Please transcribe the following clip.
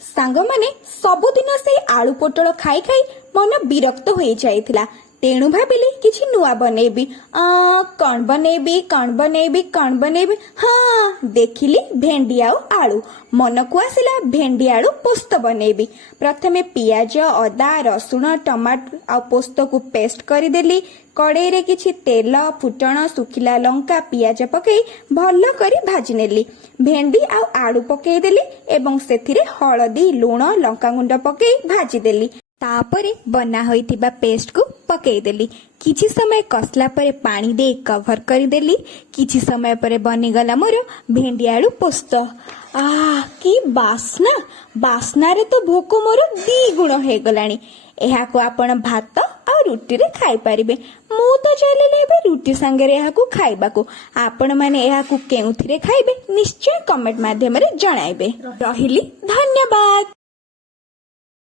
सांग माने सबुदिन से आलू पोटल खाई खाई मन विरक्त हो जाइथिला। तेणु भाविली किछि नुआ बनेबी। कौन बनेबी हाँ देखिली भेंडी आउ आलू। मन को आसिला भेंडी आलू पोस्त बनेबी। प्रथमे पियाज अदा रसुण टमाटर आ पोस्त को पेस्ट करदेली। कड़ाई रे किछि तेल फुटण सुखिला लंका पियाज पकई भल करी भाजी नेली। भेंडी आउ आलू पकईदेली एवं सेथिरे हळदी लुण लंका गुंड पकई भाजी देली। तापरे बना होइथिबा पेस्ट को पकईदेली। किछि समय कसला परे पानी दे कवर करदेली। किछि समय परे बनीगला मोर भेंडी आलू पोस्त। की बास्ना बास्ना रे तो भोक मोर द्विगुण हो गलानी। एहा को आपण भात आ रुटी रे खाई परिबे। मु तो चलेले बे रुटी संगे रे एहा को खाइबा को। आपण माने एहा को केउथिरे खाइबे निश्चय कमेंट माध्यम रे जणाइबे। रहिली धन्यवाद।